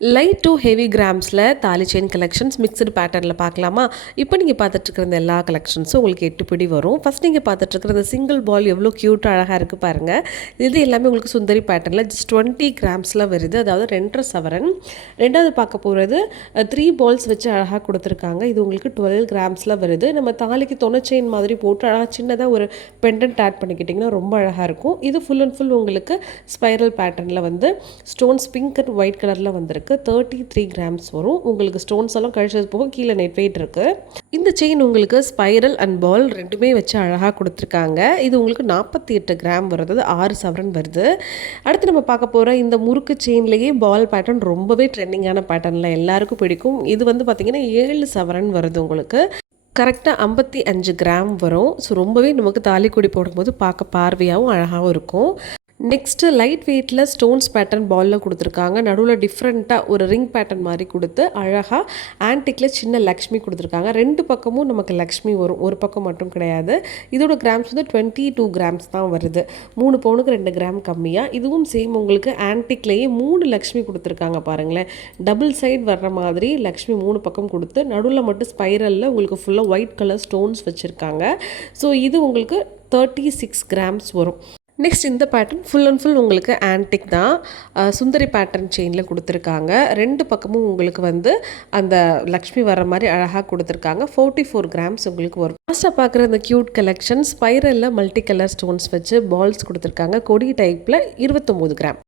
Light to heavy கிராம்ஸில் தாலி chain collections mixed பேட்டர்னில் பார்க்கலாமா? இப்போ நீங்கள் பார்த்துட்ருக்கிற இந்த எல்லா கலெக்ஷன்ஸும் உங்களுக்கு 8 பிடி வரும். ஃபஸ்ட் நீங்கள் பார்த்துட்ருக்கிற இந்த சிங்கிள் பால் எவ்வளோ க்யூட்டாக அழகாக இருக்குது பாருங்கள். இது எல்லாமே உங்களுக்கு சுந்தரி பேட்டர்னில் ஜஸ்ட் 20 கிராம்ஸில் வருது, அதாவது 2.5 சவரன். ரெண்டாவது பார்க்க போகிறது 3 பால்ஸ் வச்சு அழகாக கொடுத்துருக்காங்க. இது உங்களுக்கு 12 கிராம்ஸில் வருது. நம்ம தாலிக்கு தொணை செயின் மாதிரி போட்டு அழகாக சின்னதாக ஒரு பெண்டன்ட் ஆட் பண்ணிக்கிட்டிங்கன்னா ரொம்ப அழகாக இருக்கும். இது ஃபுல் அண்ட் ஃபுல் உங்களுக்கு ஸ்பைரல் பேட்டர்னில் வந்து ஸ்டோன்ஸ் பிங்க் அண்ட் ஒயிட் கலரில் வந்திருக்கு. 33 கிராம்ஸ் வரும். உங்களுக்கு ஸ்டோன்ஸ் எல்லாம் கழிச்சது போக கீழே நெட் வெயிட் இருக்குது. இந்த செயின் உங்களுக்கு ஸ்பைரல் அண்ட் பால் ரெண்டுமே வச்சு அழகாக கொடுத்துருக்காங்க. இது உங்களுக்கு 48 கிராம் வருது, 6 சவரன் வருது. அடுத்து நம்ம பார்க்க போகிற இந்த முறுக்கு செயின்லேயே பால் பேட்டர்ன் ரொம்பவே ட்ரெண்டிங்கான பேட்டர்னில் எல்லாருக்கும் பிடிக்கும். இது வந்து பார்த்திங்கன்னா 7 சவரன் வருது. உங்களுக்கு கரெக்டாக 55 கிராம் வரும். ஸோ ரொம்பவே நமக்கு தாலிக்கொடி போடும்போது பார்க்க பார்வையாகவும் அழகாகவும் இருக்கும். நெக்ஸ்ட்டு லைட் வெயிட்டில் ஸ்டோன்ஸ் பேட்டர்ன் பாலில் கொடுத்துருக்காங்க. நடுவில் டிஃப்ரெண்ட்டாக ஒரு ரிங் பேட்டர்ன் மாதிரி கொடுத்து அழகாக ஆன்டிக்கில் சின்ன லக்ஷ்மி கொடுத்துருக்காங்க. 2 பக்கமும் நமக்கு லக்ஷ்மி வரும், ஒரு பக்கம் மட்டும் கிடையாது. இதோட கிராம்ஸ் வந்து 22 கிராம்ஸ் தான் வருது. 3 பவுனுக்கு 2 கிராம் கம்மியாக. இதுவும் சேம் உங்களுக்கு ஆன்டிக்லேயே 3 லக்ஷ்மி கொடுத்துருக்காங்க பாருங்களேன். டபுள் சைடு வர்ற மாதிரி லக்ஷ்மி 3 பக்கம் கொடுத்து நடுவில் மட்டும் ஸ்பைரலில் உங்களுக்கு ஃபுல்லாக ஒயிட் கலர் ஸ்டோன்ஸ் வச்சுருக்காங்க. ஸோ இது உங்களுக்கு 36 கிராம்ஸ் வரும். நெக்ஸ்ட் இந்த பேட்டர்ன் ஃபுல் அண்ட் ஃபுல் உங்களுக்கு ஆன்டிக் தான். சுந்தரி பேட்டர்ன் செயினில் கொடுத்துருக்காங்க. 2 பக்கமும் உங்களுக்கு வந்து அந்த லக்ஷ்மி வர மாதிரி அழகாக கொடுத்துருக்காங்க. 44 கிராம்ஸ் உங்களுக்கு வரும். லாஸ்ட்டாக பார்க்குற இந்த க்யூட் கலெக்ஷன் ஸ்பைரலில் மல்டி கலர் ஸ்டோன்ஸ் வச்சு பால்ஸ் கொடுத்துருக்காங்க. கொடி டைப்பில் 29 கிராம்.